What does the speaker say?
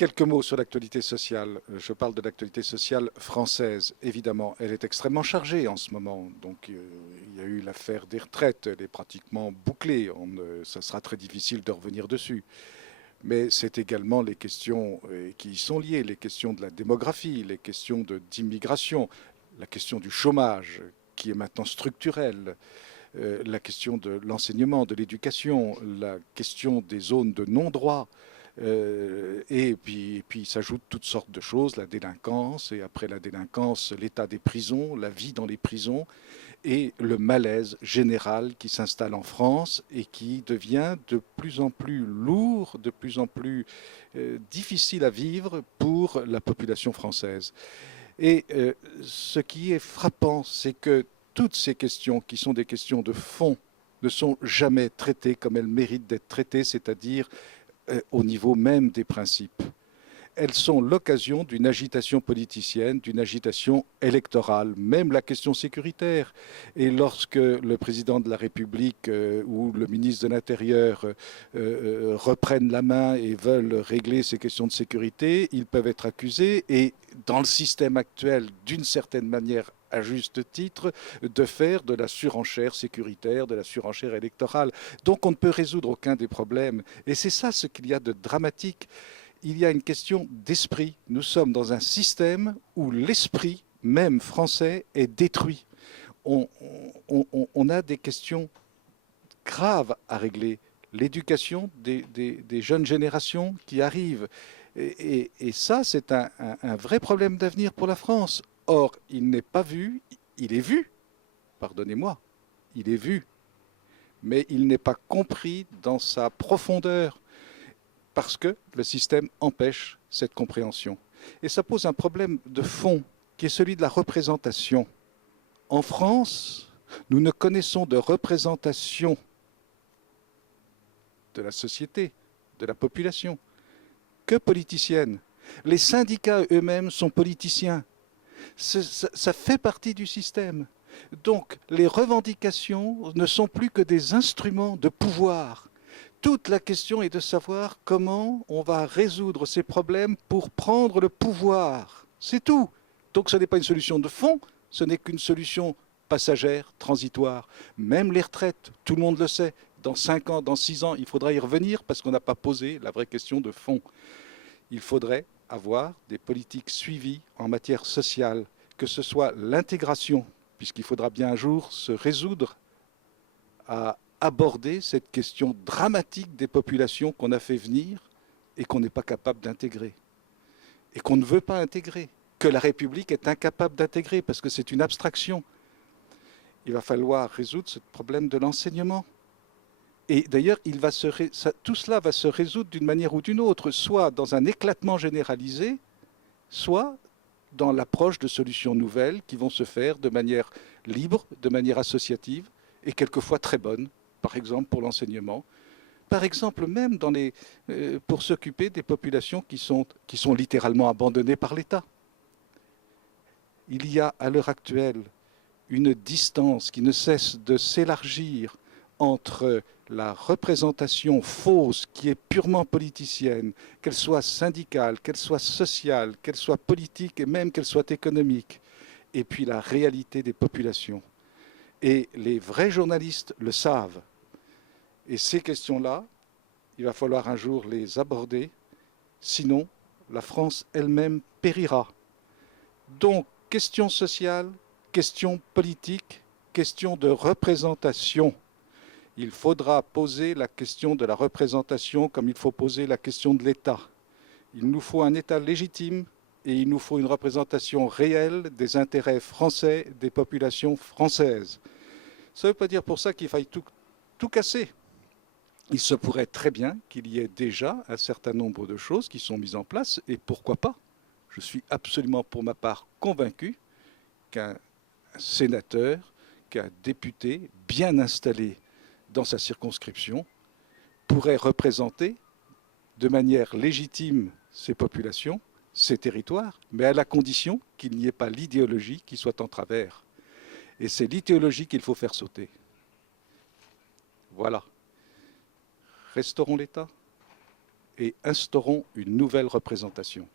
Quelques mots sur l'actualité sociale. Je parle de l'actualité sociale française. Évidemment, elle est extrêmement chargée en ce moment. Donc, il y a eu l'affaire des retraites. Elle est pratiquement bouclée. Ça sera très difficile de revenir dessus. Mais c'est également les questions qui y sont liées, les questions de la démographie, les questions d'immigration, la question du chômage qui est maintenant structurelle, la question de l'enseignement, de l'éducation, la question des zones de non-droit. Et puis s'ajoutent toutes sortes de choses, la délinquance, et après la délinquance, l'état des prisons, la vie dans les prisons, et le malaise général qui s'installe en France et qui devient de plus en plus lourd, de plus en plus difficile à vivre pour la population française. Et ce qui est frappant, c'est que toutes ces questions, qui sont des questions de fond, ne sont jamais traitées comme elles méritent d'être traitées, c'est-à-dire au niveau même des principes. Elles sont l'occasion d'une agitation politicienne, d'une agitation électorale, même la question sécuritaire. Et lorsque le président de la République ou le ministre de l'Intérieur reprennent la main et veulent régler ces questions de sécurité, ils peuvent être accusés, et dans le système actuel, d'une certaine manière, à juste titre, de faire de la surenchère sécuritaire, de la surenchère électorale. Donc on ne peut résoudre aucun des problèmes. Et c'est ça ce qu'il y a de dramatique. Il y a une question d'esprit. Nous sommes dans un système où l'esprit même français est détruit. On a des questions graves à régler. L'éducation des jeunes générations qui arrivent. Et ça, c'est un vrai problème d'avenir pour la France. Or, il n'est pas vu, il est vu, pardonnez-moi, il est vu, mais il n'est pas compris dans sa profondeur, parce que le système empêche cette compréhension. Et ça pose un problème de fond, qui est celui de la représentation. En France, nous ne connaissons de représentation de la société, de la population, que politicienne. Les syndicats eux-mêmes sont politiciens. Ça fait partie du système. Donc les revendications ne sont plus que des instruments de pouvoir. Toute la question est de savoir comment on va résoudre ces problèmes pour prendre le pouvoir. C'est tout. Donc ce n'est pas une solution de fond, ce n'est qu'une solution passagère, transitoire. Même les retraites, tout le monde le sait, dans 5 ans, dans 6 ans, il faudra y revenir parce qu'on n'a pas posé la vraie question de fond. Il faudrait avoir des politiques suivies en matière sociale, que ce soit l'intégration, puisqu'il faudra bien un jour se résoudre à aborder cette question dramatique des populations qu'on a fait venir et qu'on n'est pas capable d'intégrer, et qu'on ne veut pas intégrer, que la République est incapable d'intégrer, parce que c'est une abstraction. Il va falloir résoudre ce problème de l'enseignement. Et d'ailleurs, tout cela va se résoudre d'une manière ou d'une autre, soit dans un éclatement généralisé, soit dans l'approche de solutions nouvelles qui vont se faire de manière libre, de manière associative, et quelquefois très bonne, par exemple pour l'enseignement, par exemple même pour s'occuper des populations qui sont littéralement abandonnées par l'État. Il y a à l'heure actuelle une distance qui ne cesse de s'élargir entre la représentation fausse qui est purement politicienne, qu'elle soit syndicale, qu'elle soit sociale, qu'elle soit politique et même qu'elle soit économique, et puis la réalité des populations. Et les vrais journalistes le savent. Et ces questions-là, il va falloir un jour les aborder, sinon la France elle-même périra. Donc, question sociale, question politique, question de représentation. Il faudra poser la question de la représentation comme il faut poser la question de l'État. Il nous faut un État légitime et il nous faut une représentation réelle des intérêts français, des populations françaises. Ça ne veut pas dire pour ça qu'il faille tout casser. Il se pourrait très bien qu'il y ait déjà un certain nombre de choses qui sont mises en place, et pourquoi pas. Je suis absolument pour ma part convaincu qu'un sénateur, qu'un député bien installé dans sa circonscription pourrait représenter de manière légitime ces populations, ces territoires, mais à la condition qu'il n'y ait pas l'idéologie qui soit en travers. Et c'est l'idéologie qu'il faut faire sauter. Voilà. Restaurons l'État et instaurons une nouvelle représentation.